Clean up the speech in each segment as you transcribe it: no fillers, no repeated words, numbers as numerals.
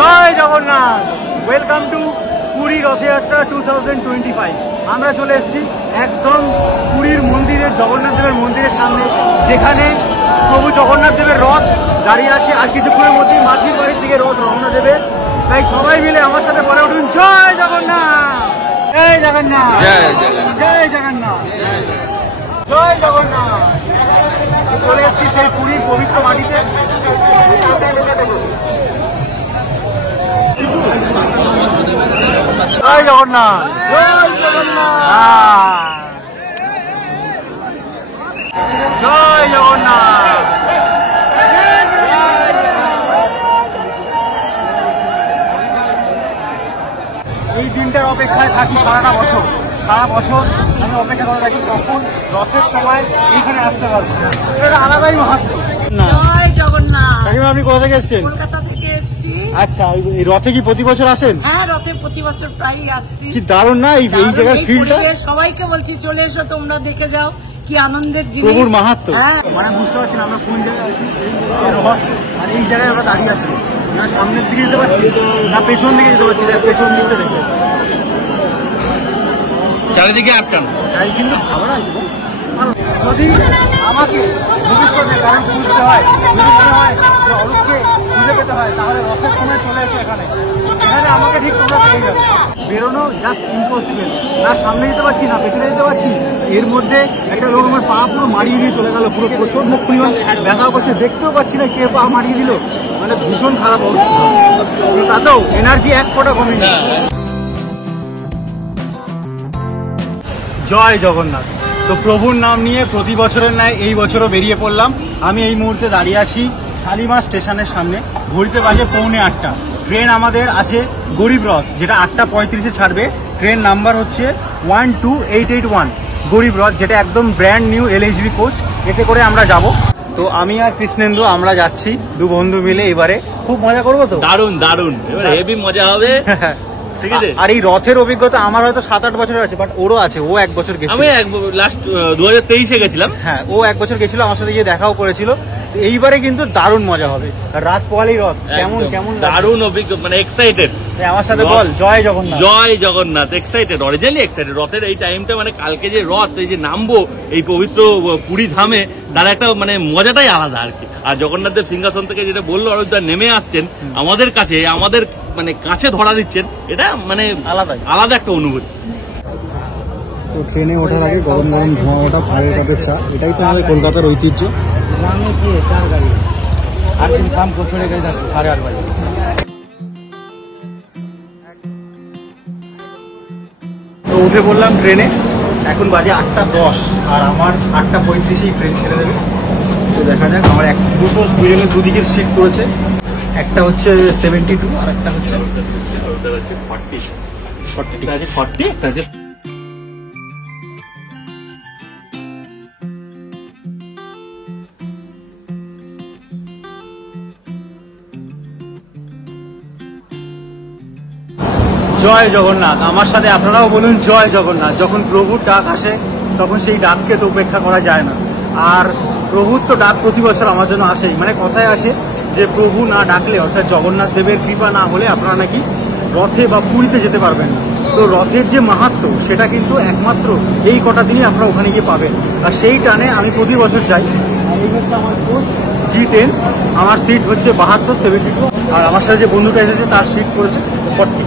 Joy Jagannath. Welcome to Puri Rath Yatra 2025। আমরা চলে এসেছি একদম পুরীর মন্দিরের, জগন্নাথ দেবের মন্দিরের সামনে, যেখানে প্রভু জগন্নাথ দেবের রথ দাঁড়িয়ে আছে। আর কিছুক্ষণের মধ্যেই মাসির বাড়ির দিকে রথ রওনা দেবে। তাই সবাই মিলে আমার সাথে বলে উঠুন, জয় জগন্নাথ, জয় জগন্নাথ, জয় জগন্নাথ, জয় জগন্নাথ। চলে এসেছি সেই পুরীর পবিত্র মাটিতে। জয় জগন্নাথ, জয় জগন্নাথ, জয় জগন্নাথ। এই দিনটার অপেক্ষায় থাকি সারা বছর আমি অপেক্ষা করে থাকি কখন রথের সময় এইখানে আসতে পারবো। এটা আলাদাই মাহাত্ম্য। জয় জগন্নাথ। আপনি কোথা থেকে এসেছেন? কলকাতা থেকে এসেছি। আচ্ছা, এই রথে কি প্রতি বছর আসেন? হ্যাঁ, রথে প্রতি বছর প্রায়ই আসছি। কি দারুণ না এই জায়গার ফিল্ডটা। সবাইকে বলছি চলে এসো, তোমরা দেখে যাও কি আনন্দের জিনিস, প্রভুর মাহাত্ম্য। হ্যাঁ, মানে বুঝতে পারছি না আমরা কোন জায়গায় আছি। আর এই জায়গায় আমরা দাঁড়িয়ে আছি, না সামনের দিকে যেতে পারছি না পেছন দিকে যেতে পারছি। পেছন দিকে দেখে চারিদিকে আটকানো। তাই কিন্তু আমরা আসবো যদি আমাকে ভবিষ্যতে কারণ বুঝতে হয়, যদি মনে হয় যে অরূপকে খুঁজে পেতে হয়, তাহলে রথের সময় চলে এসে এখানে আমাকে ঠিক তোমরা পেয়ে যাবে। বেরোনো জাস্ট ইম্পসিবল। না সামনে যেতে পারছি না পেছনে যেতে পারছি। এর মধ্যে একটা লোক আমার পা পুরো মারিয়ে দিয়ে চলে গেল, পুরো প্রচন্ড পরিমাণ ব্যথা করছে, দেখতেও পাচ্ছি না কে পা মারিয়ে দিল। মানে ভীষণ খারাপ অবস্থা। তাতেও এনার্জি এক ফোঁটা কমেনি। জয় জগন্নাথ। তো প্রভুর নাম নিয়ে প্রতি বছরের ন্যায় এই বছরও বেরিয়ে পড়লাম। আমি এই মুহূর্তে দাঁড়িয়ে আছি শালিমার স্টেশনের সামনে। ঘড়িতে বাজে 7:45। ট্রেন আমাদের আছে গরিব রথ, যেটা 8:35-এ ছাড়বে। ট্রেন নাম্বার হচ্ছে 12881 গরিব রথ, যেটা একদম ব্র্যান্ড নিউ LHB কোচ। এতে করে আমরা যাব। তো আমি আর কৃষ্ণেন্দু আমরা যাচ্ছি দু বন্ধু মিলে। এবারে খুব মজা করবো তো। দারুন দারুন, এবার হেভি মজা হবে। ঠিক আছে। আর এই রথের অভিজ্ঞতা আমার হয়তো 7-8 বছরের আছে, বাট ওরও আছে। ও 1 বছর গেছিল। আমি লাস্ট 2023-এ গেছিলাম। হ্যাঁ, ও 1 বছর গেছিল, আমার সাথে গিয়ে দেখাও করেছিল। এইবারে কিন্তু দারুণ মজা হবে। রাত পোয়ালি রথ কেমন দারুণ অভিজ্ঞ, মানে এক্সাইটেড। আমার সাথে বল জয় জগন্নাথ, জয় জগন্নাথ। Excited, originally excited. রথের এই টাইমটা, মানে কালকে যে রথ, এই যে নামবো এই পবিত্র পুরী ধামে, তার একটা মানে মজাটাই আলাদা আর কি। আর জগন্নাথ দেব সিংহাসন থেকে যেটা বললো অরূপদা, নেমে আসছেন আমাদের কাছে, আমাদের মানে কাছে ধরা দিচ্ছেন, এটা মানে আলাদা একটা অনুভূতি। তো ট্রেনে ওঠার আগে গরম গরম ধোঁয়া ওঠা ভাঁড়ের কাপের চা, এটাই তো আমাদের কলকাতার ঐতিহ্য। তো উঠে পড়লাম ট্রেনে। এখন বাজে 8:10 আর আমার 8:35-এই ট্রেন ছেড়ে দেবে। তো দেখা যাক। আমার দুজনের দুদিকের সিট করেছে। একটা হচ্ছে 72 আর একটা হচ্ছে 40, একটা আছে। জয় জগন্নাথ। আমার সাথে আপনারাও বলুন জয় জগন্নাথ। যখন প্রভুর ডাক আসে তখন সেই ডাককে তো উপেক্ষা করা যায় না। আর প্রভুর তো ডাক প্রতি বছর আমার জন্য আসেই। মানে কথায় আসে যে প্রভু না ডাকলে, অর্থাৎ জগন্নাথ দেবের কৃপা না হলে আপনারা নাকি রথে বা পুরীতে যেতে পারবেন না। তো রথের যে মাহাত্ম্য, সেটা কিন্তু একমাত্র এই কটা দিনই আপনারা ওখানে গিয়ে পাবেন। আর সেই টানে আমি প্রতি বছর যাই। আর এই হচ্ছে আমার কোচ G10। আমার সিট হচ্ছে 72, 72। আর আমার সাথে যে বন্ধুটা এসেছে তার সিট পড়েছে 40।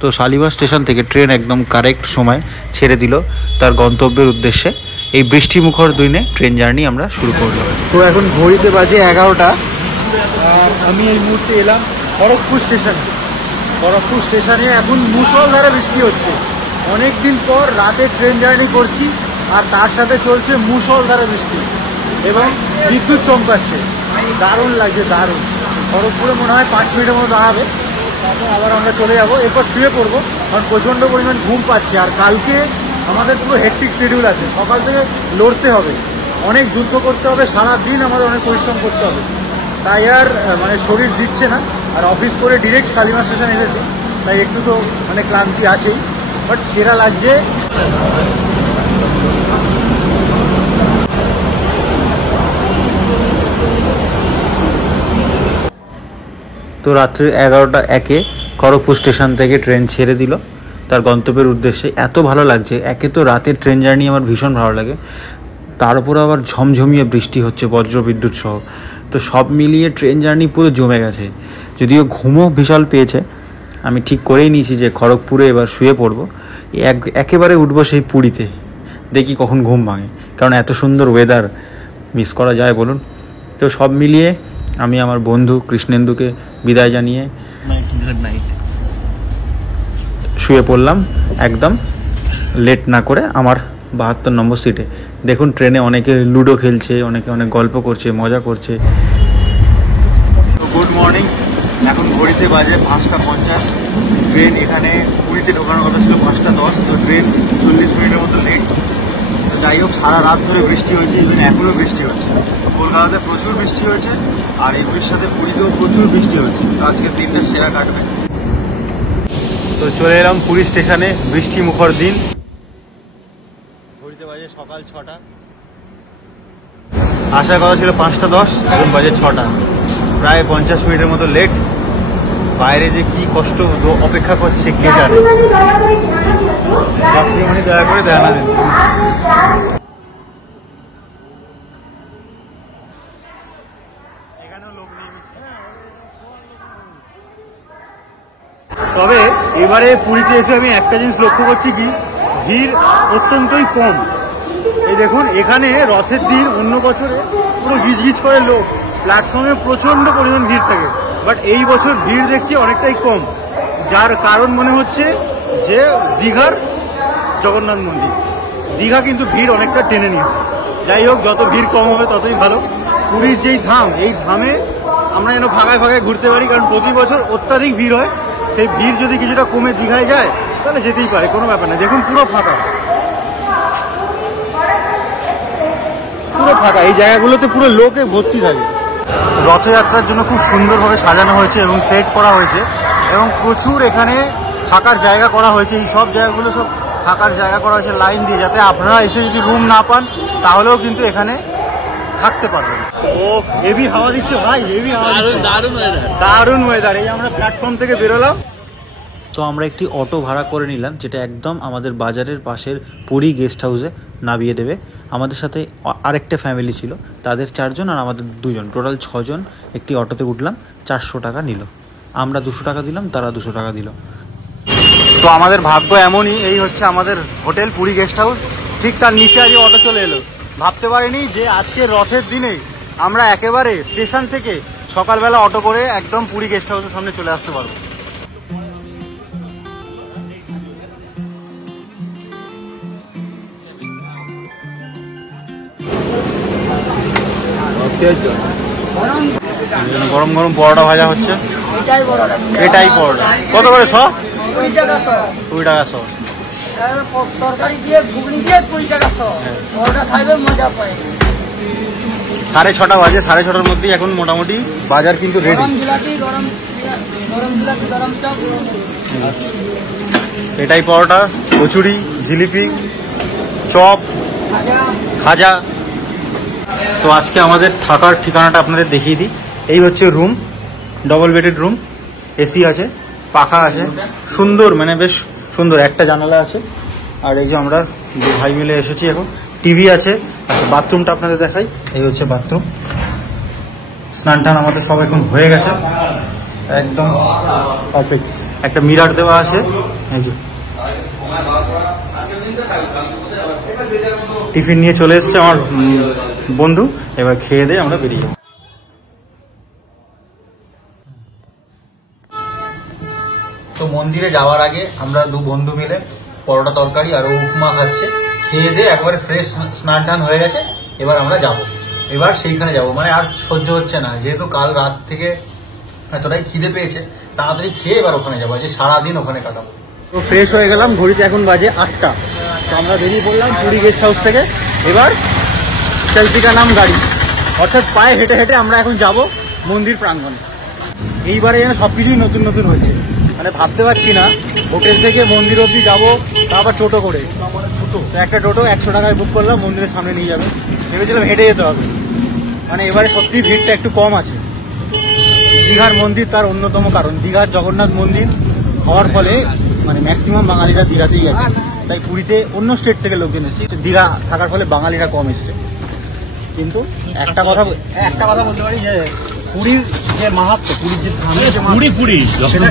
তো শালিমার স্টেশন থেকে ট্রেন একদম কারেক্ট সময় ছেড়ে দিল তার গন্তব্যের উদ্দেশ্যে। এই বৃষ্টিমুখর দিনে ট্রেন জার্নি আমরা শুরু করলাম। তো এখন ঘড়িতে বাজে 11টা। আমি এই মুহূর্তে এলাম খড়গপুর স্টেশনে। খড়গপুর স্টেশনে এখন মুষলধারে বৃষ্টি হচ্ছে। অনেকদিন পর রাতে ট্রেন জার্নি করছি, আর তার সাথে চলছে মুষলধারে বৃষ্টি এবং বিদ্যুৎ চমকাচ্ছে। দারুণ লাগছে, দারুণ। খড়গপুরে মনে হয় 5 মিনিটের মতো দাঁড়াবে, তারপর আবার আমরা চলে যাবো। এরপর শুয়ে পড়বো, কারণ প্রচণ্ড পরিমাণ ঘুম পাচ্ছে। আর কালকে আমাদের পুরো হেক্টিক শিডিউল আছে। সকাল থেকে লড়তে হবে, অনেক যুদ্ধ করতে হবে, সারাদিন আমাদের অনেক পরিশ্রম করতে হবে। তাই আর মানে শরীর দিচ্ছে না। আর অফিস করে ডিরেক্ট শালিমার স্টেশন এসেছে, তাই একটু তো মানে ক্লান্তি আসেই, বাট সেরা লাগছে। তো রাত্রি 11:01 খড়গপুর স্টেশন থেকে ট্রেন ছেড়ে দিল তার গন্তব্যের উদ্দেশ্যে। এত ভালো লাগছে, একে তো রাতের ট্রেন জার্নি আমার ভীষণ ভালো লাগে, তার উপর আবার ঝমঝমিয়ে বৃষ্টি হচ্ছে বজ্রবিদ্যুৎ সহ। তো সব মিলিয়ে ট্রেন জার্নি পুরো জমে গেছে। যদিও ঘুমও বিশাল পেয়েছে, আমি ঠিক করেই নিয়েছি যে খড়গপুরে এবার শুয়ে পড়বো, একেবারে উঠবো সেই পুরীতে, দেখি কখন ঘুম ভাঙে, কারণ এত সুন্দর ওয়েদার মিস করা যায় বলুন। তো সব মিলিয়ে আমি আমার বন্ধু কৃষ্ণেন্দুকে বিদায় জানিয়ে শুয়ে পড়লাম একদম লেট না করে আমার 72 নম্বর সিটে। দেখুন ট্রেনে অনেকে লুডো খেলছে, অনেকে অনেক গল্প করছে, মজা করছে। গুড মর্নিং, এখন ঘড়িতে বাজে 5:50। ট্রেন এখানে পুরীতে ঢোকানোর কথা ছিল 5:10, তো ট্রেন 40 মিনিটের মতো লেট। তো যাই হোক, সারা রাত ধরে বৃষ্টি হয়েছে, ইভেন এখনও বৃষ্টি হচ্ছে। কলকাতাতে প্রচুর বৃষ্টি হয়েছে, আর এগুলির সাথে পুরীতেও প্রচুর বৃষ্টি হচ্ছে। আজকের দিনটা সেরা কাটবে। তো চলে এলাম পুরী স্টেশনে, বৃষ্টি মুখর দিন। ঘড়িতে বাজে সকাল 6টা, আসার কথা ছিল 5:10, এখন বাজে 6টা, প্রায় 50 মিনিটের মতো লেট। বাইরে যে কি কষ্ট অপেক্ষা করছে কে জানে। যাত্রীমণি দয়া করে ধ্যান দেন। তবে এবারে পুরীতে এসে আমি একটা জিনিস লক্ষ্য করছি, কি ভিড় অত্যন্তই কম। এই দেখুন, এখানে রথের দিন অন্য বছরে পুরো গিজগিজ করে লোক, প্ল্যাটফর্মে প্রচন্ড পরিমাণ ভিড় থাকে, বাট এই বছর ভিড় দেখছি অনেকটাই কম। যার কারণ মনে হচ্ছে যে দীঘার জগন্নাথ মন্দির, দীঘা কিন্তু ভিড় অনেকটা টেনে নিয়েছে। যাই হোক, যত ভিড় কম হবে ততই ভালো। পুরীর যেই ধাম, এই ধামে আমরা যেন ভাগায় ভাগায় ঘুরতে পারি, কারণ প্রতি বছর অত্যাধিক ভিড় হয়। সেই ভিড় যদি কিছুটা কমে দীঘায় যায় তাহলে যেতেই পারে, কোনো ব্যাপার না। দেখুন পুরো ফাঁকা, পুরো ফাঁকা। এই জায়গাগুলোতে পুরো লোকে ভর্তি থাকে। রথযাত্রার জন্য খুব সুন্দরভাবে সাজানো হয়েছে এবং সেট করা হয়েছে, এবং প্রচুর এখানে থাকার জায়গা করা হয়েছে। এই সব জায়গাগুলো সব থাকার জায়গা করা হয়েছে লাইন দিয়ে, যাতে আপনারা এসে যদি রুম না পান তাহলেও কিন্তু এখানে থাকতে পারবেন। ও হেভি হাওয়া দিচ্ছে ভাই, হেভি হাওয়া, দারুণ ওয়েদার। এই আমরা প্ল্যাটফর্ম থেকে বেরোলাম। তো আমরা একটি অটো ভাড়া করে নিলাম, যেটা একদম আমাদের বাজারের পাশের পুরী গেস্ট হাউসে নামিয়ে দেবে। আমাদের সাথে আরেকটা ফ্যামিলি ছিল, তাদের 4 জন আর আমাদের 2 জন, টোটাল 6 জন একটি অটোতে উঠলাম। 400 টাকা নিল, আমরা 200 টাকা দিলাম, তারা 200 টাকা দিল। তো আমাদের ভাগ্য এমনই, এই হচ্ছে আমাদের হোটেল পুরী গেস্ট হাউস, ঠিক তার নিচে আজকে অটো চলে এলো। ভাবতে পারিনি যে আজকে রথের দিনে আমরা একেবারে স্টেশন থেকে সকালবেলা অটো করে একদম পুরী গেস্ট হাউসের সামনে চলে আসতে পারবো। গরম গরম পরোটা ভাজা হচ্ছে, এটাই পরোটা। কত করে 100? 20 টাকা 100। তরকারি দিয়ে ঘুগনি দিয়ে 20 টাকা 100। পরোটা খাইবে মজা পায়। 6:30 বাজে, 6:30টার মধ্যেই এখন মোটামুটি বাজার কিন্তু রেডি। এটাই পরোটা, কচুরি, জিলিপি, চপ, খাজা। তো আজকে আমাদের থাকার ঠিকানাটা আপনাদের দেখিয়ে দিই। এই হচ্ছে room, double bedded room, AC আছে, পাখা আছে, সুন্দর, মানে বেশ সুন্দর। একটা জানালা আছে, আর এই যে আমরা ভাই মিলে এসেছি এখন, টিভি আছে। আচ্ছা, বাথরুমটা আপনাদের দেখাই। এই হচ্ছে বাথরুম, স্নান টান আমাদের সব এখন হয়ে গেছে, একদম পারফেক্ট। একটা মিরার দেওয়া আছে, এই যে টিফিন নিয়ে চলে এসছে আমার বন্ধু। এবার খেয়ে দিয়ে আমরা বেরিয়ে যাবো। তো মন্দিরে যাওয়ার আগে আমরা 2 বন্ধু মিলে পরোটা তরকারি আর উপমা খাচ্ছে। খেয়ে দিয়ে একবারে ফ্রেশ, স্নান টান হয়ে গেছে। এবার আমরা যাব, এবার সেইখানে যাব, মানে আর সহ্য হচ্ছে না, যেহেতু কাল রাত থেকে এতটাই খিদে পেয়েছে, তাড়াতাড়ি খেয়ে এবার ওখানে যাবো, যে সারাদিন ওখানে কাটাবো। তো ফ্রেশ হয়ে গেলাম, ঘড়িতে এখন বাজে 8টা। তো আমরা বেরিয়ে পড়লাম পুরী গেস্ট হাউস থেকে। এবার চলতিকা নাম গাড়ি, অর্থাৎ পায়ে হেঁটে হেঁটে আমরা এখন যাব মন্দির প্রাঙ্গণে। এইবারে যেন সব কিছুই নতুন নতুন হচ্ছে, মানে ভাবতে পারছি না হোটেল থেকে মন্দির অবধি যাবো, তারপর টোটো করে। তো একটা টোটো 100 টাকায় বুক করলাম, মন্দিরের সামনে নিয়ে যাবে। ভেবেছিলাম হেঁটে যেতে হবে, মানে এবারে সত্যি ভিড়টা একটু কম আছে। দীঘার মন্দির তার অন্যতম কারণ। দীঘার জগন্নাথ মন্দির হওয়ার ফলে মানে ম্যাক্সিমাম বাঙালিরা দীঘাতেই আছে, তাই পুরীতে অন্য স্টেট থেকে লোকজন এসেছে, দীঘা থাকার ফলে বাঙালিরা কম এসেছে। কিন্তু একটা কথা বলতে পারি যে পুরীর যে মাহাত্ম্য, পুরীর যে পুরী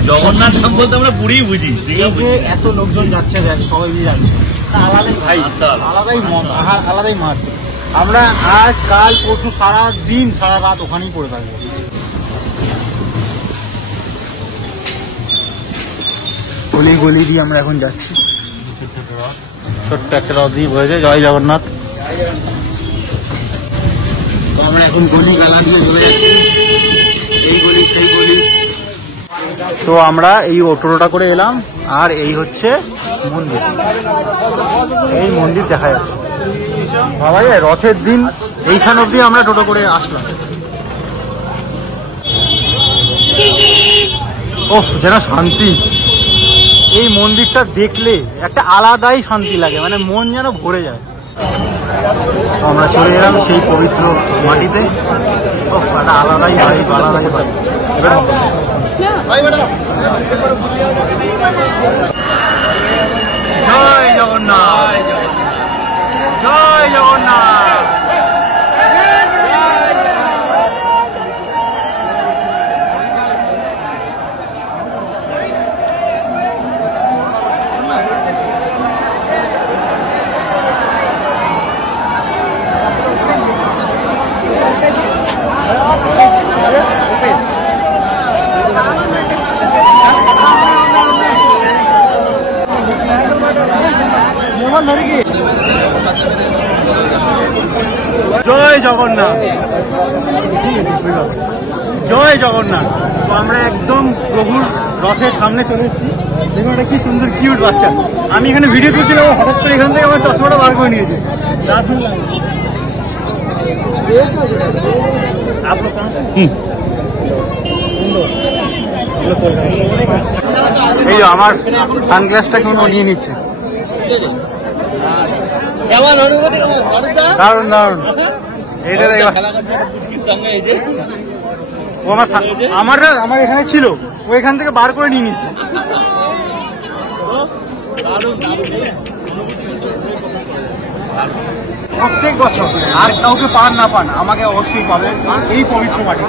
জগন্নাথ বলতে আমরা পুরী বুঝি। যে এত লোকজন যাচ্ছে, সবাই মিলে যাচ্ছে, আলাদাই ভাই, আলাদাই মাহাত্ম্য। আমরা আজ কাল পরশু সারা দিন সারা রাত ওখানেই পড়ে থাকবো। গলি গলি দিয়ে আমরা এখন যাচ্ছি, ছোট্ট একটা রথ দিয়ে বয়েছে জয় জগন্নাথ। তো আমরা এখন গলি গালা দিয়ে চলে যাচ্ছি, এই গলি সেই গলি। তো আমরা এই টোটোটা করে এলাম, আর এই হচ্ছে মন্দির, এই মন্দির দেখা যাচ্ছে। বাবা যায় রথের দিন এইখান অব্দি আমরা টোটো করে আসলাম। ওহ যেন শান্তি, এই মন্দিরটা দেখলে একটা আলাদাই শান্তি লাগে, মানে মন যেন ভরে যায়। আমরা চলে এলাম সেই পবিত্র মাটিতে, একটা আলাদাই ভাই, আলাদাই ভাই। জয় জগন্নাথ, জয় জগন্নাথ। জয় জগন্নাথ, জয় জগন্নাথ। তো আমরা একদম প্রভুর রথের সামনে চলে এসেছি। দেখুন একটা কি সুন্দর কিউট বাচ্চা। আমি এখানে ভিডিও করছিলাম, হঠাৎ করে এখান থেকে আমার চশমাটা বার করে নিয়েছে। এই যে আমার সানগ্লাসটা কেমন নিয়ে নিচ্ছে, দারুন দারুন। এটা ও আমার এখানে ছিল, ও এখান থেকে বার করে নিয়ে নিচ্ছে। প্রত্যেক বছর আর কাউকে পান না পান আমাকে অবশ্যই পাবে এই পবিত্র মাটি।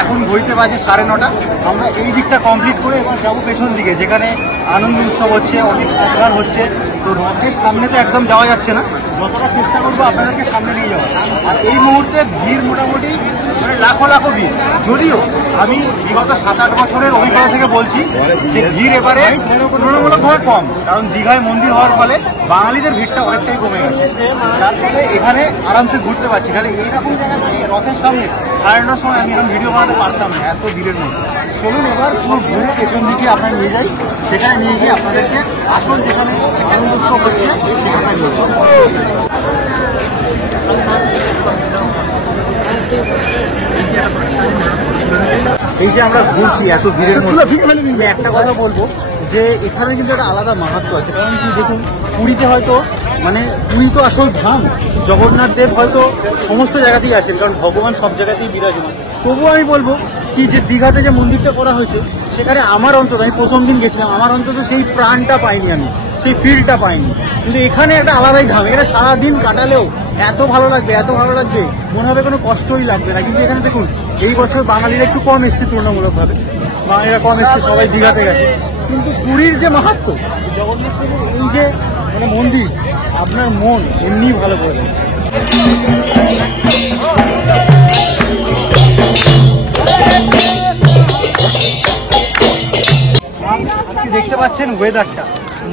এখন ঘড়িতে বাজে 9:30। আমরা এই দিকটা কমপ্লিট করে এবার যাবো পেছন দিকে, যেখানে আনন্দ উৎসব হচ্ছে, অনেক প্রোগ্রাম হচ্ছে। তো রথের সামনে তো একদম যাওয়া যাচ্ছে না, যতটা চেষ্টা করবো আপনাদেরকে সামনে নিয়ে যাওয়া। আর এই মুহূর্তে ভিড় মোটামুটি মানে লাখো লাখো ভিড়। যদিও আমি বিগত 7-8 বছরের অভিজ্ঞতা থেকে বলছি যে ভিড় এবারে তুলনামূলকভাবে কম, কারণ দীঘায় মন্দির হওয়ার ফলে বাঙালিদের ভিড়টা অনেকটাই কমে গেছে, যার ফলে এখানে আরামসে ঘুরতে পারছি। তাহলে এইরকম জায়গায় রথের সামনে 9:30 সময় আমি এরকম ভিডিও বানাতে পারতাম না, এত ভিড়ের মধ্যে। চলুন এবার পুরো ঘুরে পেছন দিকে আপনার নিয়ে যাই, সেখানে নিয়ে গিয়ে আপনাদেরকে আসল যেখানে আনন্দ উৎসব হচ্ছে সেখানে নিয়ে যাবো। এই যে আমরা ঘুরছি এত ভিড়ের মধ্যে, একটা কথা বলবো যে এখানে কিন্তু একটা আলাদা মাহাত্ম্য আছে। কারণ কি দেখুন, পুরীতে হয়তো মানে পুরী তো আসল ধাম, জগন্নাথ দেব হয়তো সমস্ত জায়গাতেই আসেন, কারণ ভগবান সব জায়গাতেই বিরাজমান। তবুও আমি বলবো কি যে দীঘাতে যে মন্দিরটা করা হয়েছে সেখানে আমার অন্তত, আমি প্রথম দিন গেছিলাম, আমার অন্তত সেই প্রাণটা পাইনি, আমি সেই ফিলটা পাইনি। কিন্তু এখানে একটা আলাদাই ধাম, এখানে সারাদিন কাটালেও এত ভালো লাগবে, এত ভালো লাগবে, মনে হবে কোনো কষ্টই লাগবে না। কিন্তু এখানে দেখুন এই বছর বাঙালিরা একটু কম এসছে তুলনামূলকভাবে, বাঙালিরা কম এসছে, সবাই দীঘাতে গেছে। কিন্তু পুরীর যে মাহাত্ম্য, জগন্নাথের এই যে মানে মন্দির, আপনার মন এমনি ভালো করে দেয়। দেখতে পাচ্ছেন ওয়েদারটা,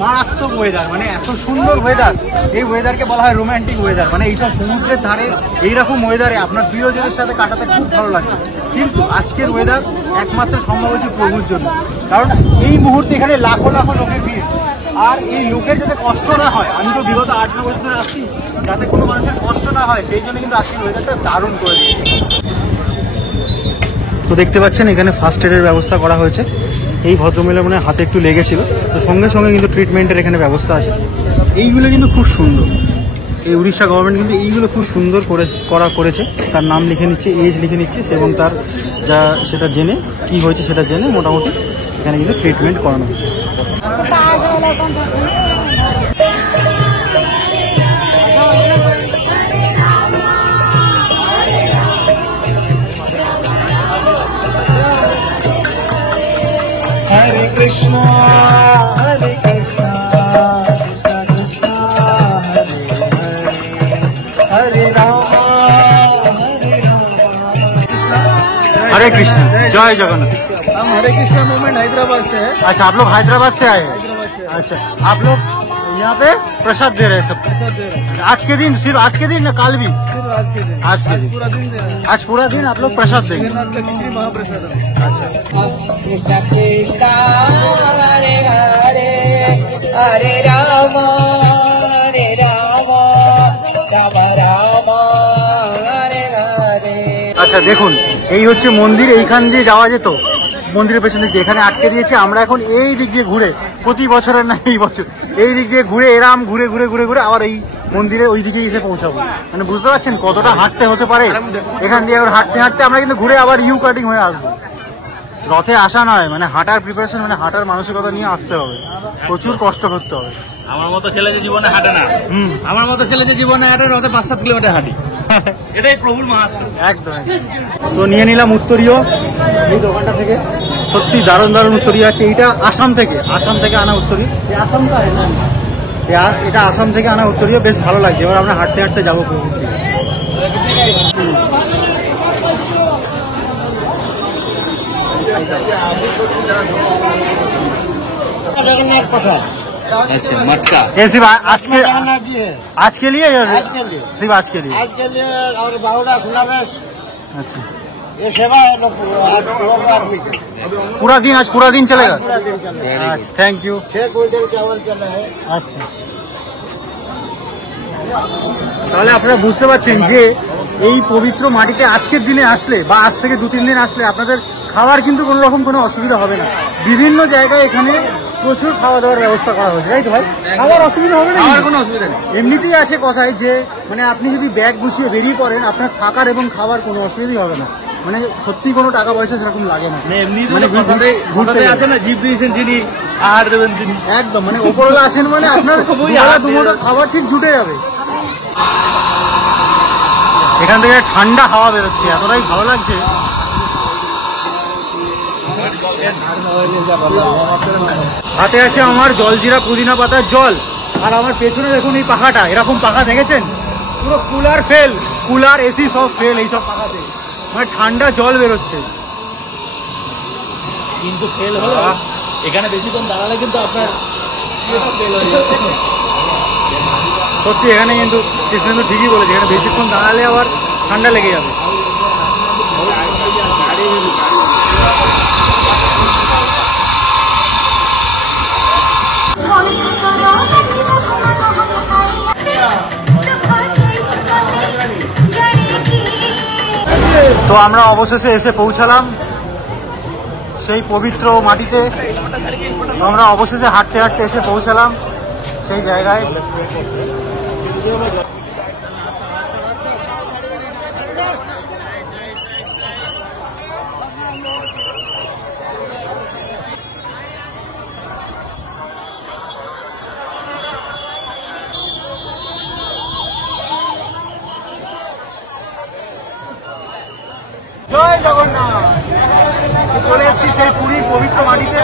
মারাত্মক ওয়েদার, মানে এত সুন্দর ওয়েদার। এই ওয়েদারকে বলা হয় রোম্যান্টিক ওয়েদার, মানে এইসব সমুদ্রের ধারে এইরকম ওয়েদারে আপনার প্রিয়জনের সাথে কাটাতে খুব ভালো লাগে। কিন্তু আজকের ওয়েদার একমাত্র সম্ভব হচ্ছে প্রভুর জন্য, কারণ এই মুহূর্তে এখানে লাখো লাখো লোকের ভিড়। আর এই লোকের যাতে কষ্ট না হয়, আমি তো বিগত 8-9 বছর ধরে আসছি, যাতে কোনো মানুষের কষ্ট না হয় সেই জন্য কিন্তু আজকের ওয়েদারটা দারুণ করে দিয়েছে। তো দেখতে পাচ্ছেন এখানে ফার্স্ট এডের ব্যবস্থা করা হয়েছে। এই ভদ্রমহিলা মনে হয় হাতে একটু লেগেছিল, তো সঙ্গে সঙ্গে কিন্তু ট্রিটমেন্টের এখানে ব্যবস্থা আছে। এইগুলো কিন্তু খুব সুন্দর, এই উড়িষ্যা গভর্নমেন্ট কিন্তু এইগুলো খুব সুন্দর করেছে। তার নাম লিখে নিচ্ছে, এজ লিখে নিচ্ছে এবং তার যা সেটা জেনে কি হয়েছে সেটা জেনে মোটামুটি এখানে কিন্তু ট্রিটমেন্ট করানো হচ্ছে। হরে কৃষ্ণ হরে কৃষ্ণ কৃষ্ণ কৃষ্ণ হরে হরে হরে রাম হরে রাম। हरे कृष्ण, जय जगन्नाथ। हम हरे कृष्णा मूवमेंट हैदराबाद से है। अच्छा, आप लोग हैदराबाद से आए हैं? हैदराबाद से अच्छा, आप लोग यहाँ पे प्रसाद दे रहे हैं सबको? दे रहे हैं। आज के दिन, सिर्फ आज के दिन ना कल भी? सिर्फ आज के दिन, आज के दिन, पूरा दिन दे रहे हैं। आज पूरा दिन आप लोग प्रसाद देंगे? जगन्नाथ का खिचड़ी महाप्रसाद है। अच्छा, कृष्ण कृष्ण हरे हरे हरे राम राम राम हरे हरे। আচ্ছা দেখুন, এই হচ্ছে মন্দির। এইখান দিয়ে যাওয়া যেত মন্দিরের পেছন দিক দিয়ে, এখানে আটকে দিয়েছে। আমরা এখন এই দিক দিয়ে ঘুরে, প্রতি বছরের না এই বছর এই দিক দিয়ে ঘুরে এরাম ঘুরে ঘুরে ঘুরে ঘুরে আবার এই মন্দিরে ওই দিকে এসে পৌঁছাবো। মানে বুঝতে পারছেন কতটা হাঁটতে হতে পারে। এখান দিয়ে আবার হাঁটতে হাঁটতে আমরা কিন্তু ঘুরে আবার ইউ কাটিং হয়ে আসবো। রথে আসা নয়, মানে হাঁটার প্রিপারেশন, মানে হাঁটার মানসিকতা নিয়ে আসতে হবে, প্রচুর কষ্ট করতে হবে। আমার মতো ছেলে যে জীবনে হাঁটে না, আমার মতো ছেলে যে জীবনে হাঁটে রথে 5-7 কিলোমিটার হাঁটি, এটাই প্রভুর মাহাত্ম্য। একদম। তো নিয়ে নিলাম উত্তরীয় এই দোকানটা থেকে। সত্যি দারুণ দারুণ উত্তরীয় আছে। এইটা আসাম থেকে আনা উত্তরীয়। এটা আসাম থেকে আনা উত্তরীয়, বেশ ভালো লাগছে। এবার আমরা হাঁটতে হাঁটতে যাবো। जगन्नाथ प्रसाद আচ্ছা, মটকা ये सिर्फ आज के जी है आज के लिए या आज के लिए। सिर्फ आज के लिए? आज के लिए और बावड़ा सुनावेश अच्छा, ये सेवा है लोग आज लोग आदमी के पूरा दिन, आज पूरा दिन चलेगा? पूरा दिन चल रहा है। Thank you. 6 क्विंटल चावल चल रहा है। আচ্ছা, তাহলে আপনারা বুঝতে পারছেন যে এই পবিত্র মাটিতে আজকের দিনে আসলে বা আজ থেকে 2-3 দিন আসলে আপনাদের খাওয়ার কিন্তু কোনো রকম কোনো অসুবিধা হবে না। বিভিন্ন জায়গায় এখানে প্রচুর খাওয়া দাওয়ার ব্যবস্থা করা হয়েছে, তাই তো ভাই? খাওয়ার অসুবিধা হবে না? আমার কোনো অসুবিধা নেই। এমনিতেই আছে কথায় যে মানে আপনি যদি ব্যাগ গুছিয়ে বেরিয়ে পড়েন, আপনার থাকার এবং খাওয়ার কোনো অসুবিধাই হবে না। মানে সত্যি কোনো টাকা পয়সা সেরকম লাগে না। এমনি মানে ঘুরতে আছে না, জীব দিয়েছেন যিনি, আহার দেবেন তিনি। একদম, মানে ওপরওয়ালা আসেন মানে আপনার দুমোটা খাবার ঠিক জুটে যাবে। এখান থেকে ঠান্ডা হাওয়া বেরোচ্ছে, এতটাই ভালো লাগছে। হাতে আছে আমার জলজিরা পুদিনা পাতার জল, আর আমার পেছনে দেখুন এই পাখাটা। এরকম পাখা দেখেছেন? পুরো কুলার এসি সব ফেল এইসব পাখাতে, মানে ঠান্ডা জল বেরোচ্ছে। কিন্তু ফেল হলো এখানে বেশিক্ষণ দাঁড়ালে কিন্তু আপনার ফেল হয়ে যাচ্ছে। সত্যি এখানে কিন্তু কৃষ্ণেন্দু ঠিকই বলেছে, এখানে বেশিক্ষণ দাঁড়ালে আবার ঠান্ডা লেগে যাবে। তো আমরা অবশেষে এসে পৌঁছালাম সেই পবিত্র মাটিতে। আমরা অবশেষে হাঁটতে হাঁটতে এসে পৌঁছালাম সেই জায়গায়। জয় জগন্নাথ। চলে এসেছি সেই পুরীর পবিত্র মাটিতে।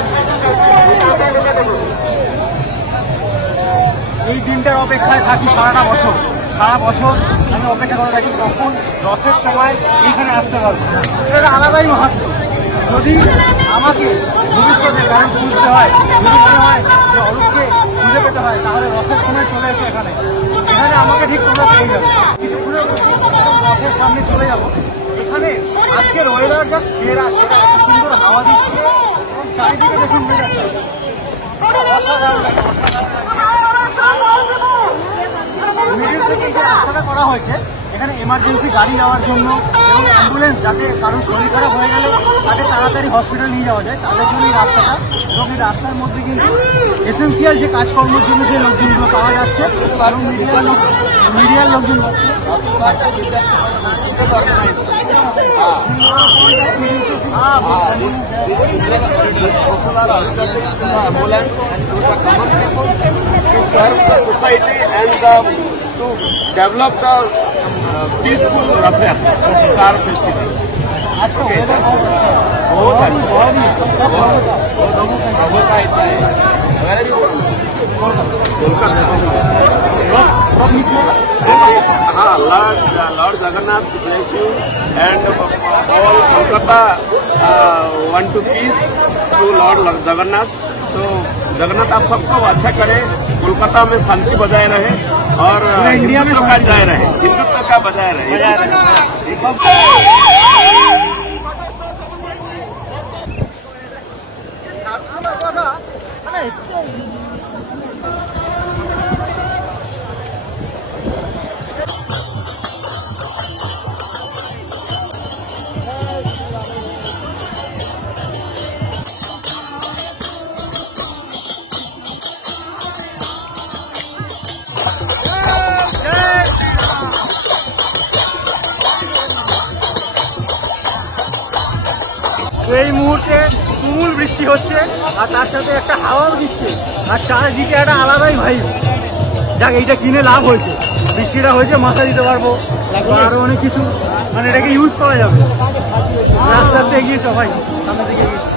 এই দিনটার অপেক্ষায় থাকি সারা বছর আমি অপেক্ষা করে থাকি কখন রথের সময় এইখানে আসতে পারবো। এটা আলাদাই মাহাত্ম্য। যদি আমাকে ভবিষ্যতে কারণ খুঁজতে হয়, যদি মনে হয় যে অরূপকে খুঁজে পেতে হয়, তাহলে রথের সময় চলে এসে এখানে আমাকে ঠিক তোমরা পেয়ে যাবে। কিছুক্ষণের মধ্যে রথের সামনে চলে যাবো। এখানে আজকের ওয়েদারটা সেরা, এত সুন্দর হাওয়া দিচ্ছে এবং চারিদিকে দেখুন অসাধারণ লাগে। মিডিল থেকে যে রাস্তাটা করা হয়েছে এখানে এমার্জেন্সি গাড়ি যাওয়ার জন্য এবং অ্যাম্বুলেন্স যাতে কারোর শরীর খারাপ হয়ে গেলে তাকে তাড়াতাড়ি হসপিটাল নিয়ে যাওয়া যায় তাদের জন্য এই রাস্তাটা। এবং এই রাস্তার মধ্যে কিন্তু এসেন্সিয়াল যে কাজকর্মের জন্য যে লোকজনগুলো পাওয়া যাচ্ছে কারণ মিডিয়ার লোকজন to serve the society and to develop the peaceful Rath Yatra, car festival. Okay. बहुत अच्छा बहुत अच्छा है हाँ Lord Jagannath bless you and all Kolkata want to peace to Lord Jagannath. So Jagannath आप सबको अच्छा करे, कोलकाता में शांति बजाय रहे और हिंदुत्व का बजाय रहे, हिंदुत्व का बजाय रहे। এই মুহূর্তে তুমুল বৃষ্টি হচ্ছে আর তার সাথে একটা হাওয়াও দিচ্ছে আর চারিদিকে একটা আলাদাই ভাই। যাক এইটা কিনে লাভ হয়েছে, বৃষ্টিটা হয়েছে মাথা দিতে পারবো আরো অনেক কিছু, মানে এটাকে ইউজ করা যাবে। রাস্তাতে এগিয়ে সবাই সামনে থেকে এগিয়ে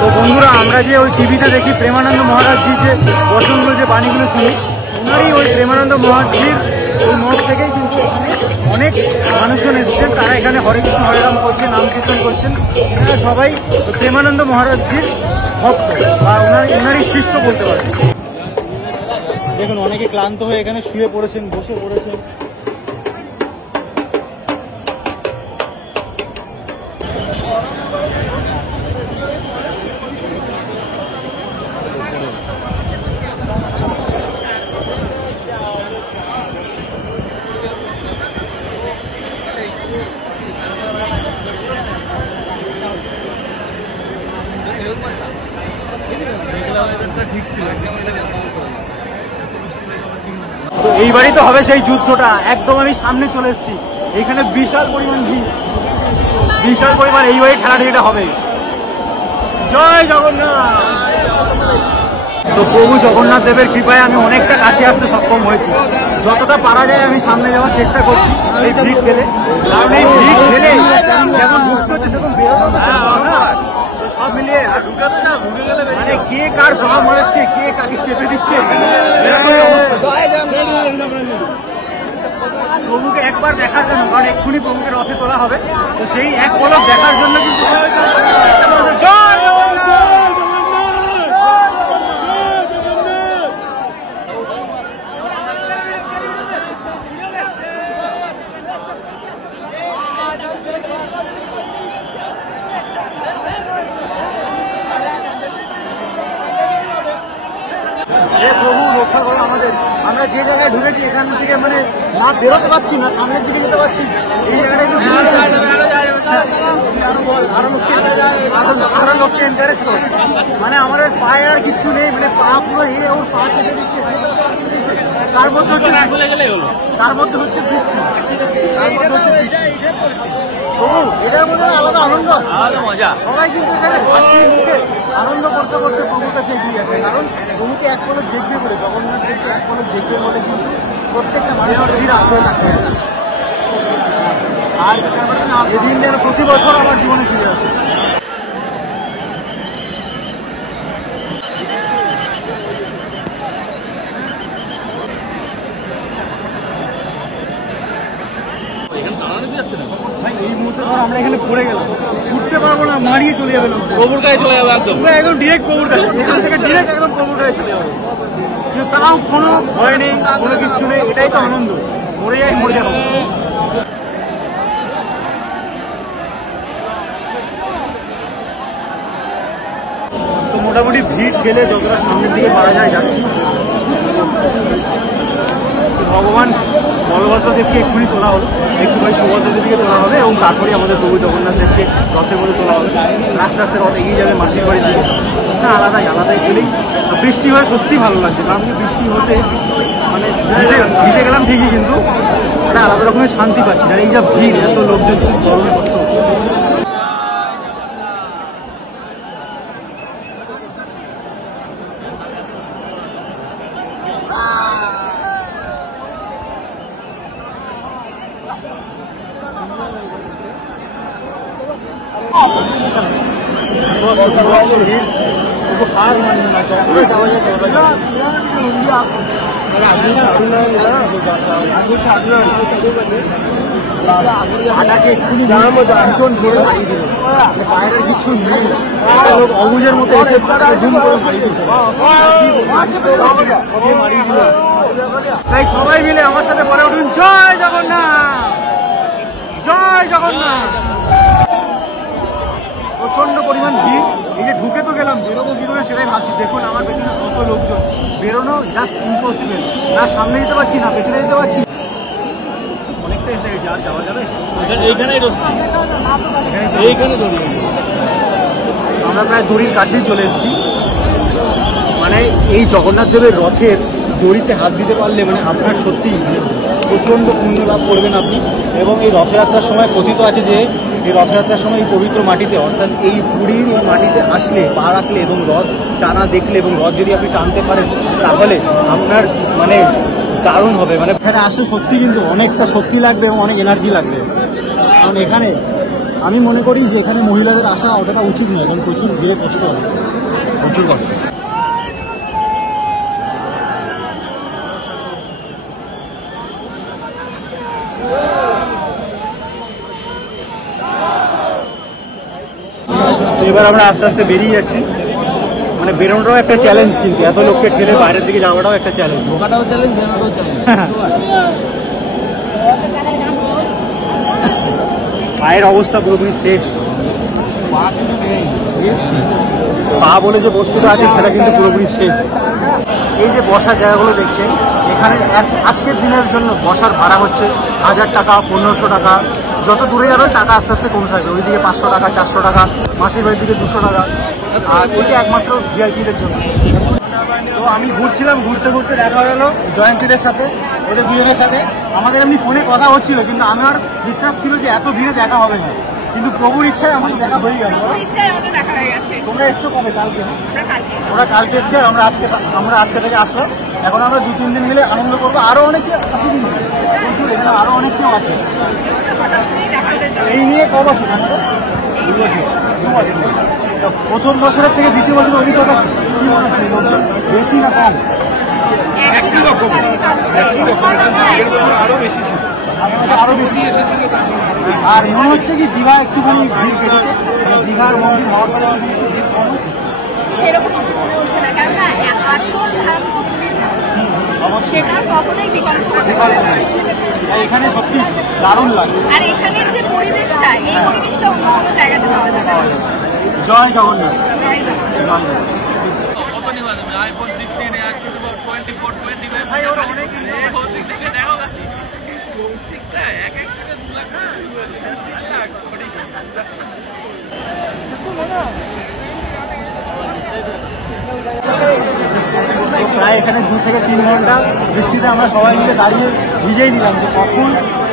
তো বন্ধুরা, আমরা যে ওই টিভিতে দেখি প্রেমানন্দ মহারাজজির যে বচনগুলো যে বাণীগুলো শুনি, ওনারই ওই প্রেমানন্দ মহারাজজির ওই মঠ থেকেই কিন্তু অনেক মানুষজন এসেছেন, তারা এখানে হরে কৃষ্ণ হরে রাম করছেন, নাম কীর্তন করছেন। এনারা সবাই প্রেমানন্দ মহারাজজির ভক্ত বা ওনারই শিষ্য বলতে পারেন। দেখুন অনেকে ক্লান্ত হয়ে এখানে শুয়ে পড়েছেন, বসে পড়েছেন। তো এইবারই তো হবে সেই যুদ্ধটা, একদম আমি সামনে চলে এসেছি। এইখানে বিশাল পরিমাণ ভিড়, বিশাল পরিমাণ এইবারই খেলাটা হবে। জয় জগন্নাথ। তো প্রভু জগন্নাথ দেবের কৃপায় আমি অনেকটা কাছে আসতে সক্ষম হয়েছি। যতটা পারা যায় আমি সামনে যাওয়ার চেষ্টা করছি এই ভিড় ঠেলে, কারণ এই ভিড় ঠেলে যেমন ঢুকতে হচ্ছে সেরকম বেরোতে না। সব মিলিয়ে মানে কে কার পা মারাচ্ছে, কে কাকে চেপে দিচ্ছে, প্রভুকে একবার দেখার জন্য, কারণ এক্ষুনি প্রভুকে রথে তোলা হবে, তো সেই এক পলক দেখার জন্য কিন্তু প্রভু রক্ষা করো আমাদের। আমরা যে জায়গায় ঢুকেছি এখান থেকে মানে না বেরোতে পারছি না, সামনের দিকে যেতে পারছি। এই জায়গাটা একটু আরো লোককে এনকারেজ করো, মানে আমাদের পায়ে আর কিছু নেই, মানে পা পুরো ওর পা চেপে দিচ্ছে। তার মধ্যে হচ্ছে তার মধ্যে হচ্ছে বৃষ্টি, তার মধ্যে হচ্ছে বৃষ্টি। প্রভু এটার মধ্যে আলাদা আনন্দ আছে, মজা। সবাই কিন্তু এখানে হাসি মুখে আনন্দ করতে করতে প্রভুর কাছে এগিয়ে যাচ্ছে, কারণ প্রভুকে এক পলক দেখবে বলে, জগন্নাথ দেবকে এক পলক দেখবে বলে কিন্তু প্রত্যেকটা মানুষের ভিড় আগ্রহে থাকতে হবে। আর এদিন যেন প্রতি বছর আমার জীবনে ফিরে আসে। এখানে টানানো যাচ্ছে না ভাই আমরা এখানে পড়ে গেলাম, উঠতে পারবো না, মারিয়ে চলে যাবে লোক, প্রভুর কাছে চলে যাবে একদম। পুরো একদম ডিরেক্ট প্রভুর কাছে, এখান থেকে ডিরেক্ট একদম প্রভুর কাছে চলে যাবে। কিন্তু তাও কোনো ভয় নেই, কোনো কিছু নেই, এটাই তো আনন্দ, মরে যাই মরে যাবো। তো মোটামুটি ভিড় ঠেলে যতটা সামনের দিকে পারা যায় যাচ্ছি। ভগবান বলভদ্রদেবকে এক্ষুনি তোলা হলো, একটুখানি সুভদ্রাদেবীকে তোলা হবে এবং তারপরে আমাদের প্রভু জগন্নাথ দেবকে রথের মধ্যে তোলা হবে। আস্তে আস্তে রথ এগিয়ে যাবে মাসির বাড়ির দিকে। না আলাদাই গেলেই বৃষ্টি হয়ে সত্যি ভালো লাগছে, কারণ কি বৃষ্টি হতে মানে ভিজে গেলাম ঠিকই, কিন্তু একটা আলাদা রকমের শান্তি পাচ্ছি না। এই যা ভিড়, এত লোকজন, খুব গরমে কষ্ট হচ্ছে। হার মানবে না, যতটা যাওয়া যায় ততটা আটাকে এক্ষুনি ভীষণ জোরে মারিয়ে দিল, বাইরে কিছু নেই, লোক অবুজের মতো এসে ধুম করে মারিয়ে দিল। তাই সবাই মিলে আমার সাথে পরে উঠুন, জয় জগন্নাথ, জয় জগন্নাথ। প্রচন্ড পরিমাণ ভিড়, এই যে ঢুকে তো গেলাম, বেরোবো কি করে সেটাই ভাবছি। দেখুন আমার পেছনে কত লোকজন, বেরোনো জাস্ট ইম্পসিবল, না সামনে যেতে পারছি না পেছনে যেতে পারছি। অনেকটা এসে গেছে, আর যাওয়া যাবে? এইখানেই ধরি, আমরা প্রায় দড়ির কাছেই চলে এসেছি। মানে এই জগন্নাথ দেবের রথের দড়িতে হাত দিতে পারলে মানে আপনার সত্যি মানে প্রচণ্ড পুণ্য লাভ করবেন আপনি। এবং এই রথযাত্রার সময় কথিত আছে যে এই রথযাত্রার সময় এই পবিত্র মাটিতে, অর্থাৎ এই পুরীর এই মাটিতে আসলে পা রাখলে এবং রথ টানা দেখলে এবং রথ যদি আপনি টানতে পারেন তাহলে আপনার মানে দারুণ হবে। মানে এখানে আসলে সত্যি কিন্তু অনেকটা শক্তি লাগবে এবং অনেক এনার্জি লাগবে। কারণ এখানে আমি মনে করি যে এখানে মহিলাদের আসা অতটা উচিত নয়, কারণ প্রচুর ভিড়ে কষ্ট হবে, প্রচুর কষ্ট। এবার আমরা আস্তে আস্তে বেরিয়ে যাচ্ছি। মানে বেরোনোটাও একটা চ্যালেঞ্জ, কিন্তু এত লোককে ঠেলে বাইরের দিকে যাওয়াটাও একটা চ্যালেঞ্জ। ওটাও চ্যালেঞ্জ, বেরোনোটাও চ্যালেঞ্জ। পায়ের অবস্থা পুরোপুরি শেষ, পা বলে যে বস্তুটা আছে সেটা কিন্তু পুরোপুরি শেষ। এই যে বসার জায়গাগুলো দেখছেন, এখানে আজকের দিনের জন্য বসার ভাড়া হচ্ছে 1000 টাকা, 1500 টাকা। যত দূরে যাবে টাকা আস্তে আস্তে কমে থাকবে, ওইদিকে 500 টাকা, 400 টাকা, মাসির বাড়ির দিকে 200 টাকা। আর ওইটা একমাত্র ভিআইপিদের জন্য। তো আমি ঘুরছিলাম, ঘুরতে ঘুরতে দেখা হলো জয়ন্তীদের সাথে, ওদের দুজনের সাথে। আমাদের এমনি ফোনে কথা হচ্ছিল, কিন্তু আমার বিশ্বাস ছিল যে এত ভিড়ে দেখা হবে না, কিন্তু প্রভুর ইচ্ছায় আমাদের দেখা হয়ে গেল। তোমরা এসছো কবে? কালকে? ওরা কালকে এসছে, আমরা আজকে থেকে আসলাম। এখন আমরা 2-3 দিন মিলে আনন্দ করবো। আরো অনেকে প্রচুর, এখানে আরো অনেক কেউ আছে। এই নিয়ে ক বছর? 2 বছর। প্রথম বছরের থেকে দ্বিতীয় বছর অভিজ্ঞতা কি মনে হচ্ছে? বেশি না কম? আরো বেশি ছিল, আরো বেশি এসেছিল। আর মনে হচ্ছে কি দীঘা একটুখানি ভিড় কেটেছে, দীঘার মন্দির হওয়ার পরে ভিড় কম সেরকম মনে হচ্ছে না, কারণ আসল সেটা কখনোই বিকল্প হবে না। এখানে সত্যি দারুণ লাগে। আর এখানের যে পরিবেশটা, এই পরিবেশটা অন্য কোনো জায়গাতে পাওয়া যাবে না। জয় জগন্নাথ। প্রায় এখানে 2 থেকে 3 ঘন্টা বৃষ্টিতে আমরা সবাই মিলে দাঁড়িয়ে ভিজেই দিলাম যে কখন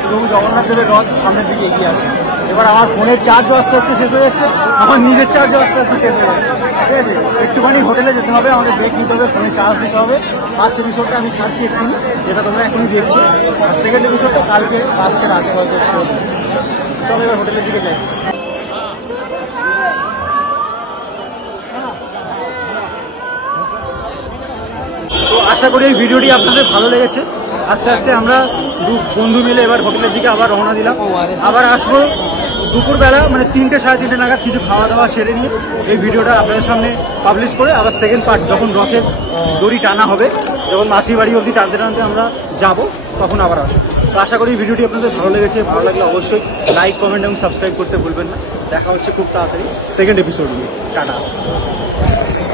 প্রভু জগন্নাথ দেবের রথ সামনের দিকে এগিয়ে আসবে। এবার আমার ফোনের চার্জও আস্তে আস্তে শেষ হয়ে যাচ্ছে, আমার নিজের চার্জও আস্তে আস্তে শেষ হয়ে যাচ্ছে। ঠিক আছে, একটুখানি হোটেলে যেতে হবে, আমাদের ব্রেক নিতে হবে, ফোনে চার্জ দিতে হবে। ফার্স্ট এপিসোডটা আমি ছাড়ছি এক্ষুনি, যেটা তোমরা এখনই দেখছো। আর সেকেন্ড এপিসোডটা কালকে আজকে রাতে হয়তো। চলো এবার হোটেলের দিকে যাই। তো আশা করি এই ভিডিওটি আপনাদের ভালো লেগেছে। আস্তে আস্তে আমরা বন্ধু মিলে এবার হোটেলের দিকে আবার রওনা দিলাম। আবার আসবো দুপুরবেলা মানে 3টে সাড়ে 3টে নাগাদ কিছু খাওয়া দাওয়া সেরে নিয়ে এই ভিডিওটা আপনাদের সামনে পাবলিশ করে আবার সেকেন্ড পার্ট যখন রথের দড়ি টানা হবে, যখন মাসির বাড়ি অবধি টানতে টানতে আমরা যাব, তখন আবার আসবো। তো আশা করি ভিডিওটি আপনাদের ভালো লেগেছে। ভালো লাগলে অবশ্যই লাইক, কমেন্ট এবং সাবস্ক্রাইব করতে ভুলবেন না। দেখা হচ্ছে খুব তাড়াতাড়ি সেকেন্ড এপিসোড নিয়ে। টাটা।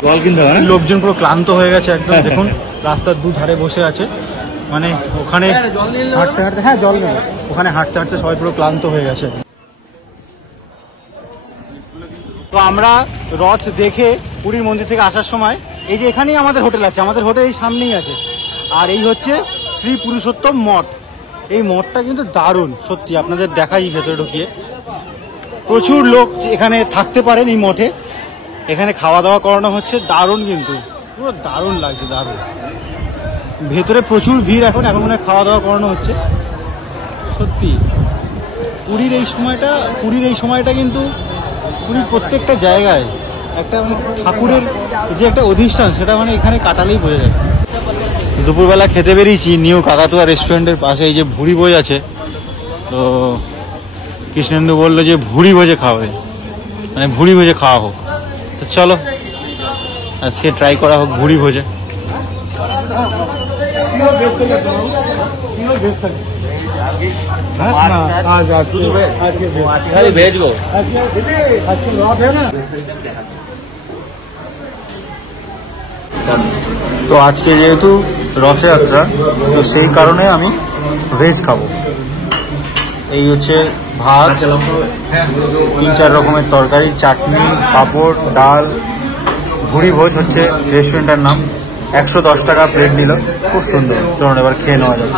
জল কিনতে হবে না? লোকজন পুরো ক্লান্ত হয়ে গেছে একদম, দেখুন রাস্তার দুধারে বসে আছে, মানে ওখানে হাঁটতে হাঁটতে, হ্যাঁ জল নেই, ওখানে হাঁটতে হাঁটতে সবাই পুরো ক্লান্ত হয়ে গেছে। তো আমরা রথ দেখে পুরীর মন্দির থেকে আসার সময় এই যে এখানেই আমাদের হোটেল আছে, আমাদের হোটেল এই সামনেই আছে, আর এই হচ্ছে শ্রী পুরুষোত্তম মঠ। এই মঠটা কিন্তু দারুণ সত্যি, আপনাদের দেখাই ভেতরে ঢুকিয়ে। প্রচুর লোক এখানে থাকতে পারেন এই মঠে, এখানে খাওয়া দাওয়া করানো হচ্ছে, দারুণ কিন্তু পুরো দারুণ লাগছে, দারুণ। ভেতরে প্রচুর ভিড়, এখন মনে হয় খাওয়া দাওয়া করানো হচ্ছে। সত্যি পুরীর এই সময়টা কিন্তু পুরীর প্রত্যেকটা জায়গায় একটা মানে ঠাকুরের যে একটা অধিষ্ঠান, সেটা মানে এখানে কাটালেই বোঝা যায়। দুপুরবেলা খেতে বেরিয়েছি নিউ কাকাতুয়া রেস্টুরেন্টের পাশে, এই যে ভুড়ি ভোজ আছে। তো কৃষ্ণেন্দু বললো যে ভুড়ি ভোজে খাওয়াবে, মানে ভুড়ি ভোজে খাওয়া হোক। তো চলো আজকে ট্রাই করা হোক ভুড়ি ভোজে। তো আজকে যেহেতু রথযাত্রা, তো সেই কারণে আমি ভেজ খাবো। এই হচ্ছে ভাত, 3-4 রকমের তরকারি, চাটনি, পাঁপড়, ডাল। ভুড়ি ভোজ হচ্ছে রেস্টুরেন্টের নাম। 110 টাকা প্লেট নিল, খুব সুন্দর। চলুন এবার খেয়ে নেওয়া যাবে।